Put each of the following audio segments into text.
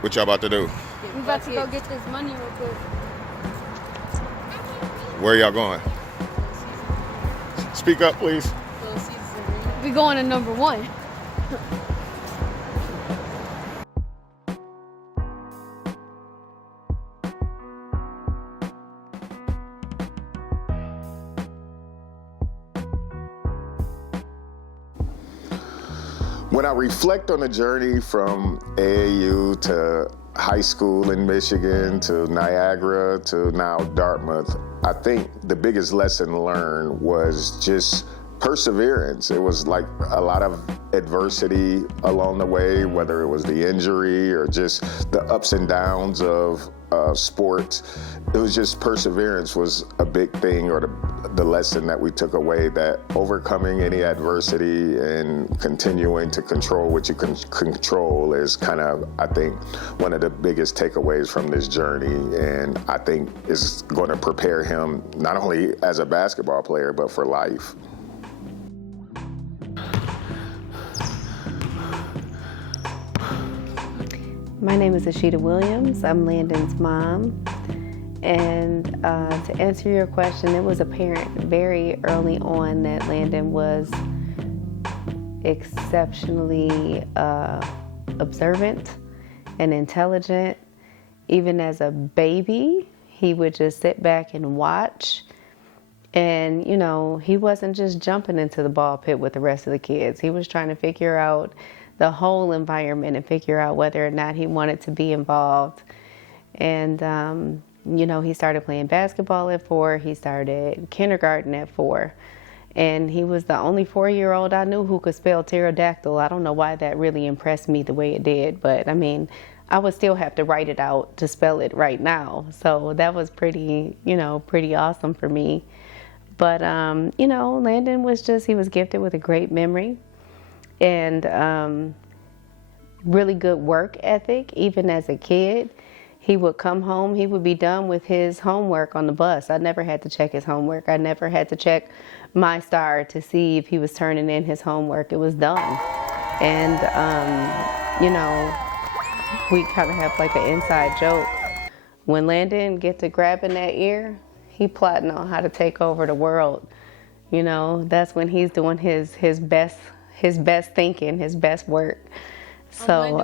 What y'all about to do? We about to go get this money real quick. Where y'all going? Speak up, please. We going to number 1. When I reflect on the journey from AAU to high school in Michigan to Niagara to now Dartmouth, I think the biggest lesson learned was just perseverance. It was like a lot of adversity along the way, whether it was the injury or just the ups and downs of sports. It was just perseverance was a big thing, or the lesson that we took away, that overcoming any adversity and continuing to control what you can control is kind of, I think, one of the biggest takeaways from this journey. And I think is going to prepare him not only as a basketball player, but for life. My name is Ashita Williams. I'm Landon's mom. And to answer your question, it was apparent very early on that Landon was exceptionally observant and intelligent. Even as a baby, he would just sit back and watch. And, you know, he wasn't just jumping into the ball pit with the rest of the kids. He was trying to figure out the whole environment and figure out whether or not he wanted to be involved. And, you know, he started playing basketball at 4. He started kindergarten at 4. And he was the only 4-year-old I knew who could spell pterodactyl. I don't know why that really impressed me the way it did, but I mean, I would still have to write it out to spell it right now. So that was pretty, you know, pretty awesome for me. But, you know, Landon was he was gifted with a great memory and really good work ethic. Even as a kid, he would come home, he would be done with his homework on the bus. I never had to check his homework. I never had to check my star to see if he was turning in his homework. It was done. And, you know, we kind of have like an inside joke. When Landon gets to grabbing that ear, he plotting on how to take over the world. You know, that's when he's doing his best thinking, his best work. So,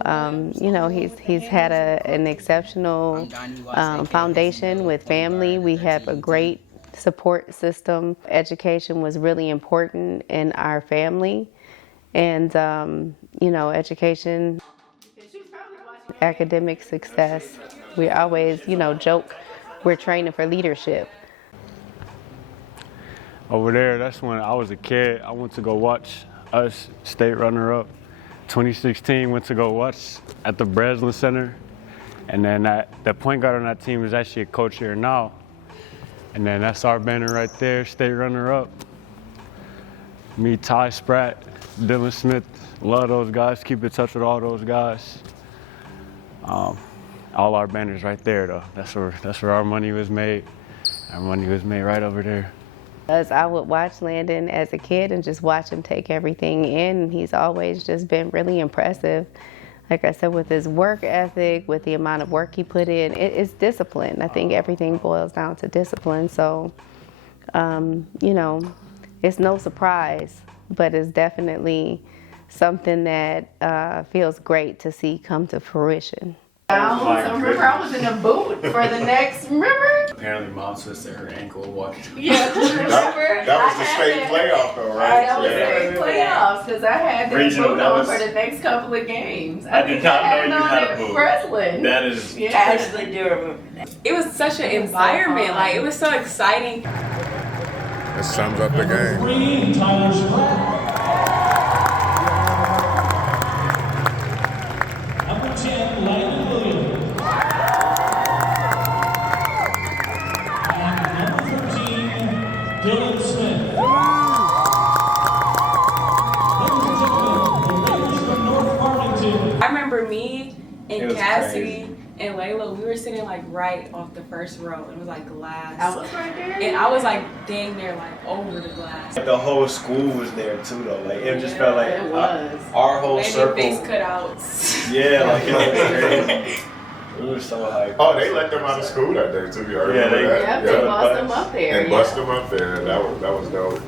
you know, he's had an exceptional foundation with family. We have a great support system. Education was really important in our family. And, you know, education, academic success. We always, you know, joke we're training for leadership. Over there, that's when I was a kid. I went to go watch us state runner-up. 2016, went to go watch at the Breslin Center. And then the point guard on that team is actually a coach here now. And then that's our banner right there, state runner-up. Me, Ty Spratt, Dylan Smith, love those guys, keep in touch with all those guys. All our banners right there though. That's where our money was made. Our money was made right over there. As I would watch Landon as a kid and just watch him take everything in, and he's always just been really impressive. Like I said, with his work ethic, with the amount of work he put in, it's discipline. I think everything boils down to discipline. So, you know, it's no surprise, but it's definitely something that feels great to see come to fruition. So remember, I was in a boot for the next, remember? Apparently mom twisted her ankle walking. Yeah, remember? That was the state playoff though, right? That was state playoffs, because I had this Regional, boot that on was- for the next couple of games. I did not know you had a at boot. Breslin. That is. Yeah. Actually do remember that. It was such an environment, like it was so exciting. That sums up the game. Number 10, Landon Williams. And number 13, Dylan Smith. Ladies and gentlemen, the Raiders from North Arlington. I remember me It and was Cassidy crazy. and Layla, we were sitting like right off the first row. It was like glass. I was right there. And I was like dang near like over the glass. The whole school was there too, though. Like it just felt like It was. our whole Maybe circle. face cutouts. Yeah, like it was crazy. We were so hyped. Oh, they let them out of school that day too. You heard Yeah, that? Yep, they Yeah. bust them up there. And bust them up there. That was dope.